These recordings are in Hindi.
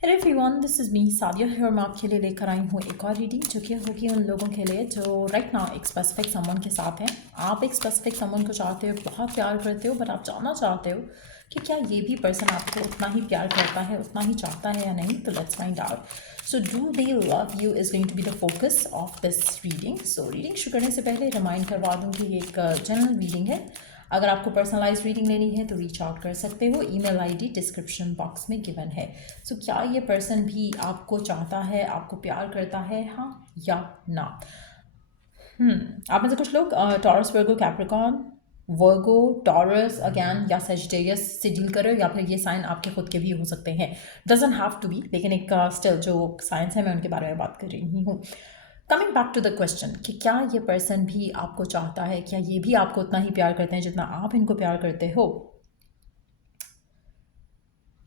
Hello everyone, this is me Sadia है और मैं आपके लिए लेकर आई हूँ एक और रीडिंग जो कि होगी उन लोगों के लिए जो राइट नाउ एक स्पेसिफिक समवन के साथ हैं। आप एक स्पेसिफिक समवन को चाहते हो, बहुत प्यार करते हो, बट आप जानना चाहते हो कि क्या ये भी पर्सन आपको उतना ही प्यार करता है, उतना ही चाहता है या नहीं। तो let's find out. So do they love you is going to be the focus of this reading. So reading शुरू करने से पहले रिमाइंड करवा दूँ कि ये एक जनरल रीडिंग है। अगर आपको पर्सनलाइज रीडिंग लेनी है तो रीच आउट कर सकते हो। ईमेल आईडी डिस्क्रिप्शन बॉक्स में गिवन है। सो क्या ये पर्सन भी आपको चाहता है, आपको प्यार करता है, हाँ या ना। आप में से कुछ लोग टॉरस, वर्गो, कैप्रिकॉर्न, वर्गो, टॉरस अगैन या सेजिटेरियस से डील कर रहे हो, या फिर ये साइन आपके खुद के भी हो सकते हैं। डजंट हैव टू बी, लेकिन एक स्टिल जो साइंस है मैं उनके बारे में बात कर रही हूँ। Coming back to the question कि क्या ये पर्सन भी आपको चाहता है, क्या ये भी आपको उतना ही प्यार करते हैं जितना आप इनको प्यार करते हो।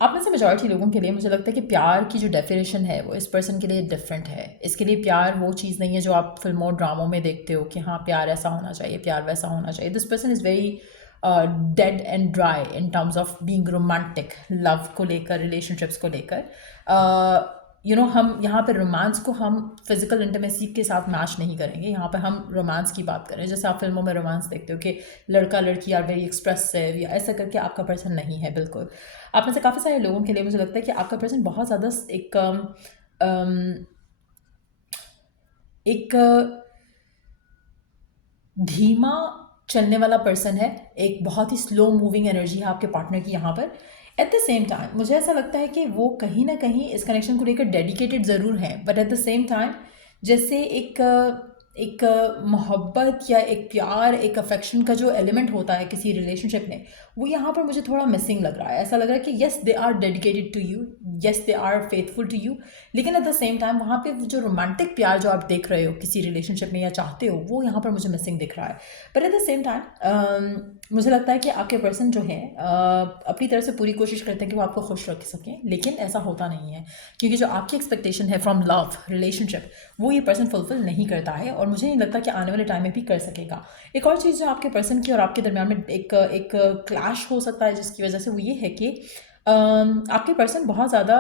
आप में से मेजॉरिटी लोगों के लिए मुझे लगता है कि प्यार की जो डेफिनेशन है वो इस पर्सन के लिए डिफरेंट है। इसके लिए प्यार वो चीज़ नहीं है जो आप फिल्मों ड्रामों में देखते हो कि हाँ प्यार ऐसा होना चाहिए, प्यार वैसा होना चाहिए। This person is very dead and dry in terms of being romantic, love को लेकर, रिलेशनशिप्स को लेकर। हम यहाँ पे रोमांस को हम फिजिकल इंटीमेसी के साथ मैच नहीं करेंगे। यहाँ पे हम रोमांस की बात करें, जैसे आप फिल्मों में रोमांस देखते हो कि लड़का लड़की आर वेरी एक्सप्रेसिव या ऐसा करके। आपका पर्सन नहीं है बिल्कुल। आप में से काफ़ी सारे लोगों के लिए मुझे लगता है कि आपका पर्सन बहुत ज़्यादा एक धीमा चलने वाला पर्सन है। एक बहुत ही स्लो मूविंग एनर्जी है आपके पार्टनर की यहाँ पर। एट द सेम टाइम मुझे ऐसा लगता है कि वो कहीं ना कहीं इस कनेक्शन को लेकर डेडिकेटेड ज़रूर हैं, but at the same time जैसे एक मोहब्बत या एक प्यार, एक अफेक्शन का जो एलिमेंट होता है किसी रिलेशनशिप में, वो यहाँ पर मुझे थोड़ा मिसिंग लग रहा है। ऐसा लग रहा है कि yes they are dedicated to you, yes they are faithful to you, लेकिन एट द सेम टाइम वहाँ पे जो रोमांटिक प्यार जो आप देख रहे हो किसी रिलेशनशिप में या चाहते हो, वो यहाँ पर मुझे मिसिंग दिख रहा है। But at the same time मुझे लगता है कि आपके पर्सन जो है अपनी तरफ से पूरी कोशिश करते हैं कि वो आपको खुश रख सकें, लेकिन ऐसा होता नहीं है क्योंकि जो आपकी एक्सपेक्टेशन है फ्रॉम लव रिलेशनशिप, वो ये पर्सन फुलफिल नहीं करता है और मुझे नहीं लगता कि आने वाले टाइम में भी कर सकेगा। एक और चीज़ जो आपके पर्सन की और आपके दरमियान में एक क्लैश हो सकता है जिसकी वजह से, वो ये है कि आपके पर्सन बहुत ज़्यादा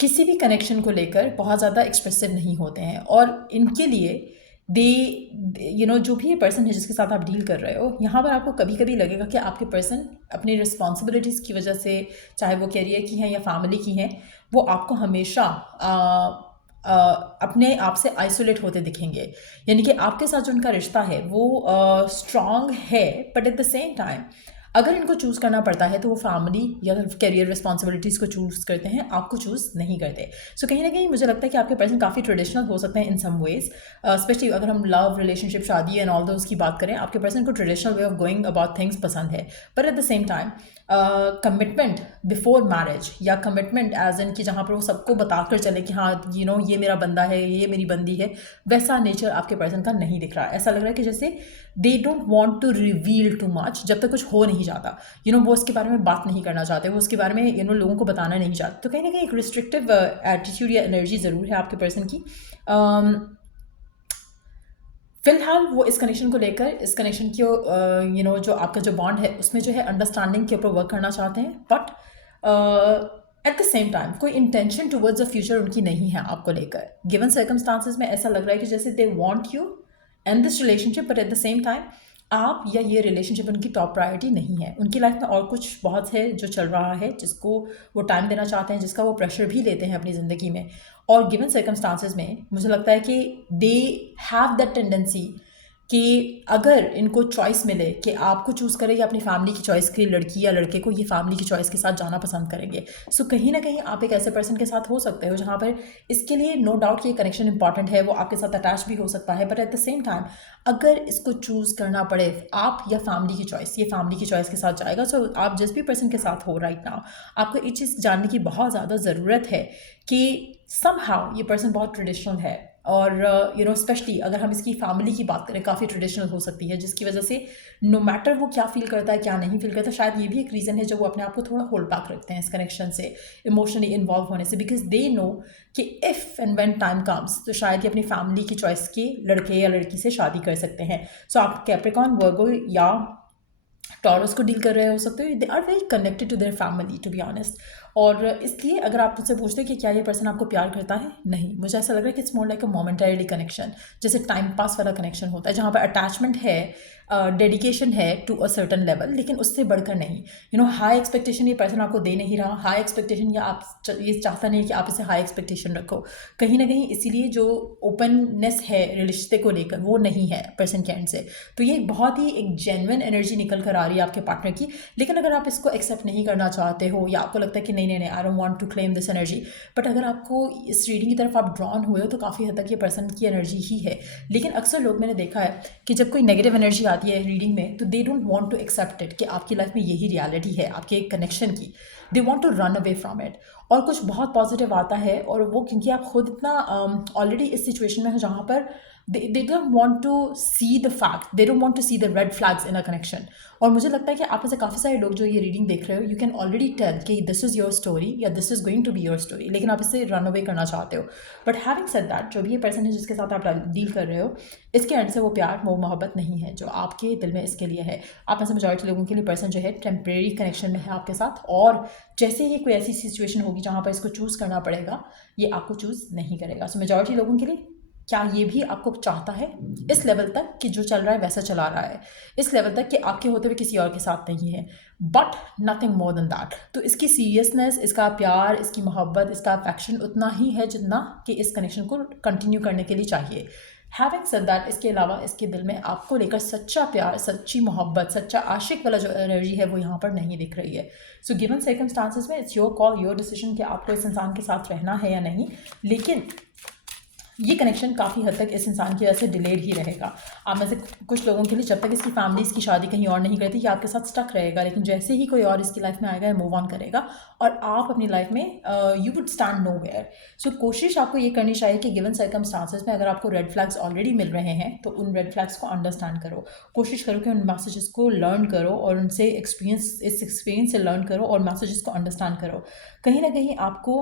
किसी भी कनेक्शन को लेकर बहुत ज़्यादा एक्सप्रेसिव नहीं होते हैं, और इनके लिए जो भी ये पर्सन है जिसके साथ आप डील कर रहे हो, यहाँ पर आपको कभी कभी लगेगा कि आपके पर्सन अपनी रिस्पॉन्सिबिलिटीज़ की वजह से, चाहे वो करियर की हैं या फैमिली की हैं, वो आपको हमेशा अपने आप से आइसोलेट होते दिखेंगे। यानी कि आपके साथ जो उनका रिश्ता है वो स्ट्रॉन्ग है, but at the same time अगर इनको चूज़ करना पड़ता है तो वो फैमिली या करियर रिस्पॉन्सिबिलिटीज़ को चूज़ करते हैं, आपको चूज़ नहीं करते। सो कहीं ना कहीं मुझे लगता है कि आपके पर्सन काफ़ी ट्रेडिशनल हो सकते हैं इन सम वेज, स्पेशली अगर हम लव, रिलेशनशिप, शादी एंड ऑल दोज की बात करें। आपके पर्सन को traditional way of going about things पसंद है, but at the same time commitment before marriage या कमिटमेंट एज इन कि जहाँ पर वो सबको बताकर चले कि हाँ ये मेरा बंदा है, ये मेरी बंदी है, वैसा नेचर आपके पर्सन का नहीं दिख रहा है। ऐसा लग रहा है कि जैसे they don't want to reveal too much जब तक कुछ हो नहीं जाता। वो उसके बारे में बात नहीं करना चाहते, वो उसके बारे में लोगों को बताना नहीं चाहते। तो कहीं ना कहीं एक रिस्ट्रिक्टिव एटीट्यूड या एनर्जी ज़रूर है आपके पर्सन की। फिलहाल वो इस कनेक्शन को लेकर, इस कनेक्शन की जो आपका जो बॉन्ड है उसमें जो है अंडरस्टैंडिंग के ऊपर वर्क करना चाहते हैं, but at the same time कोई इंटेंशन टुवर्ड्स द फ्यूचर उनकी नहीं है आपको लेकर। गिवन सर्कमस्टांसेस में ऐसा लग रहा है कि जैसे they want you and this relationship, but at the same time आप या ये रिलेशनशिप उनकी टॉप प्रायोरिटी नहीं है। उनकी लाइफ में और कुछ बहुत है जो चल रहा है, जिसको वो टाइम देना चाहते हैं, जिसका वो प्रेशर भी लेते हैं अपनी ज़िंदगी में। और गिवन सर्कमस्टांसेस में मुझे लगता है कि दे हैव दैट टेंडेंसी कि अगर इनको चॉइस मिले कि आपको चूज़ करें या अपनी फैमिली की चॉइस के, लड़की या लड़के को, ये फैमिली की चॉइस के साथ जाना पसंद करेंगे। सो कहीं ना कहीं आप एक ऐसे पर्सन के साथ हो सकते हो जहाँ पर इसके लिए नो डाउट कि ये कनेक्शन इंपॉर्टेंट है, वो आपके साथ अटैच भी हो सकता है, but at the same time अगर इसको चूज़ करना पड़े आप या फैमिली की चॉइस, ये फैमिली की चॉइस के साथ जाएगा। सो आप जिस भी पर्सन के साथ हो राइट नाउ, आपको ये चीज़ जानने की बहुत ज़्यादा ज़रूरत है कि समहाउ ये पर्सन बहुत ट्रेडिशनल है, और स्पेशली अगर हम इसकी फैमिली की बात करें, काफ़ी ट्रेडिशनल हो सकती है, जिसकी वजह से नो मैटर वो क्या फील करता है, क्या नहीं फील करता, शायद ये भी एक रीज़न है जो वो अपने आप को थोड़ा होल्ड बैक रखते हैं इस कनेक्शन से, इमोशनली इन्वॉल्व होने से, बिकॉज दे नो कि if and when time comes तो शायद ये अपनी फैमिली की चॉइस के लड़के या लड़की से शादी कर सकते हैं। सो आप कैप्रिकॉर्न, वर्गो या टॉरस को डील कर रहे हो सकते हो, they are very connected to their family to be honest. और इसलिए अगर आप मुझसे पूछते हैं कि क्या ये पर्सन आपको प्यार करता है, नहीं, मुझे ऐसा लग रहा है कि it's more like a momentarily connection, जैसे टाइम पास वाला कनेक्शन होता है, जहाँ पर अटैचमेंट है, डेडिकेशन है टू अ सर्टन लेवल, लेकिन उससे बढ़कर नहीं। हाई एक्सपेक्टेशन ये पर्सन आपको दे नहीं रहा, हाई एक्सपेक्टेशन या आप ये चाहता नहीं कि आप इसे हाई एक्सपेक्टेशन रखो कहीं ना कहीं, इसीलिए जो ओपननेस है रिश्ते को लेकर वो नहीं है पर्सन के एंड से। तो ये बहुत ही एक जेन्युइन एनर्जी निकल कर आ रही है आपके पार्टनर की। लेकिन अगर आप इसको एक्सेप्ट नहीं करना चाहते हो या आपको लगता है कि नहीं नहीं नहीं, I don't want to claim this energy, but अगर आपको इस रीडिंग की तरफ आप ड्रॉन हुए हो तो काफ़ी हद तक ये पर्सन की एनर्जी ही है। लेकिन अक्सर लोग मैंने देखा है कि जब कोई नेगेटिव एनर्जी आती है रीडिंग में तो they don't want to accept it कि आपकी लाइफ में यही रियलिटी है आपके कनेक्शन की, they want to run away from it. और कुछ बहुत पॉजिटिव आता है, और वो क्योंकि आप खुद इतना ऑलरेडी इस सिचुएशन में हो जहाँ पर they don't want to see the fact, they don't want to see the red flags in a connection। और मुझे लगता है कि आप ऐसे काफ़ी सारे लोग जो ये रीडिंग देख रहे हो, यू कैन ऑलरेडी टेल कि दिस इज़ योर स्टोरी या this is going to be your story, लेकिन आप इससे रन अवे करना चाहते हो। बट हैविंग सेड दैट, जो भी ये पर्सन है जिसके साथ आप डील कर रहे हो, इसके एंड से वो प्यार वो मोहब्बत नहीं है जो आपके दिल में इसके लिए है। आप में से मेजॉरिटी लोगों के लिए पर्सन जो है टेम्परेरी कनेक्शन में है आपके साथ, और जैसे ही कोई ऐसी सिचुएशन होगी जहाँ पर इसको चूज़ करना पड़ेगा, ये आपको चूज़ नहीं करेगा। सो मेजॉरिटी लोगों के लिए क्या ये भी आपको चाहता है इस लेवल तक कि जो चल रहा है वैसा चला रहा है, इस लेवल तक कि आपके होते हुए किसी और के साथ नहीं है, but nothing more than that. तो इसकी सीरियसनेस, इसका प्यार, इसकी मोहब्बत, इसका अफेक्शन उतना ही है जितना कि इस कनेक्शन को कंटिन्यू करने के लिए चाहिए। हैविंग सेड दैट, इसके अलावा इसके दिल में आपको लेकर सच्चा प्यार, सच्ची मोहब्बत, सच्चा आशिक वाला जो एनर्जी है वो यहाँ पर नहीं दिख रही है। सो गिवन सर्कमस्टांसेस में it's your call, your decision कि आपको इस इंसान के साथ रहना है या नहीं। लेकिन ये कनेक्शन काफ़ी हद तक इस इंसान की वजह से डिलेड ही रहेगा। आप में से कुछ लोगों के लिए जब तक इसकी फैमिली इसकी शादी कहीं और नहीं करती, ये आपके साथ स्टक रहेगा, लेकिन जैसे ही कोई और इसकी लाइफ में आएगा या मूव ऑन करेगा और आप अपनी लाइफ में you would stand nowhere. So कोशिश आपको ये करनी चाहिए कि गिवन सर्कमस्टांसेस में अगर आपको रेड फ्लैग्स ऑलरेडी मिल रहे हैं तो उन रेड फ्लैग्स को अंडरस्टैंड करो, कोशिश करो कि उन मैसेजेस को लर्न करो और उनसे इस एक्सपीरियंस से लर्न करो और मैसेजेस को अंडरस्टैंड करो। कहीं ना कहीं आपको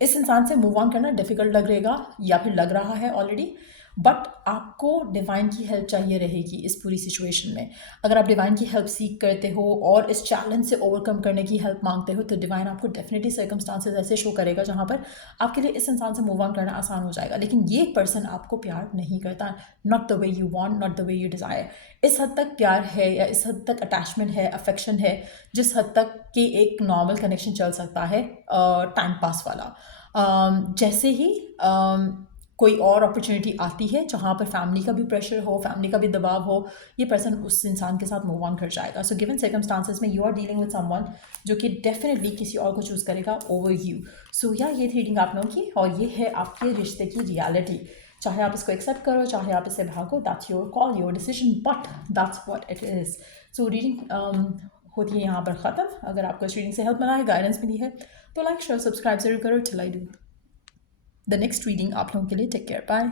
इस इंसान से मूव ऑन करना डिफ़िकल्ट लगेगा या फिर लग रहा है ऑलरेडी, बट आपको डिवाइन की हेल्प चाहिए रहेगी इस पूरी सिचुएशन में। अगर आप डिवाइन की हेल्प सीख करते हो और इस चैलेंज से ओवरकम करने की हेल्प मांगते हो तो डिवाइन आपको डेफिनेटली सर्कमस्टांसेस ऐसे शो करेगा जहाँ पर आपके लिए इस इंसान से मूव ऑन करना आसान हो जाएगा। लेकिन ये पर्सन आपको प्यार नहीं करता, not the way you want, not the way you desire. इस हद तक प्यार है या इस हद तक अटैचमेंट है, अफेक्शन है, जिस हद तक कि एक नॉर्मल कनेक्शन चल सकता है टाइम पास वाला। जैसे ही कोई और अपॉर्चुनिटी आती है जहाँ पर फैमिली का भी प्रेशर हो, फैमिली का भी दबाव हो, ये पर्सन उस इंसान के साथ मूव ऑन कर जाएगा। सो गिवन सर्कमस्टांसेस में you are dealing with someone जो कि डेफिनेटली किसी और को चूज़ करेगा ओवर यू। सो या ये थी रीडिंग आप लोगों की, और ये है आपके रिश्ते की रियलिटी। चाहे आप इसको एक्सेप्ट करो, चाहे आप इसे भागो, that's your call, your decision, but that's what it is. So reading होती है यहाँ पर ख़त्म। अगर आपको इस रीडिंग से हेल्प मिला है, गाइडेंस मिली है, तो लाइक शेयर सब्सक्राइब जरूर करो। Till I do the next reading आप लोगों के लिए, टेक केयर, बाय।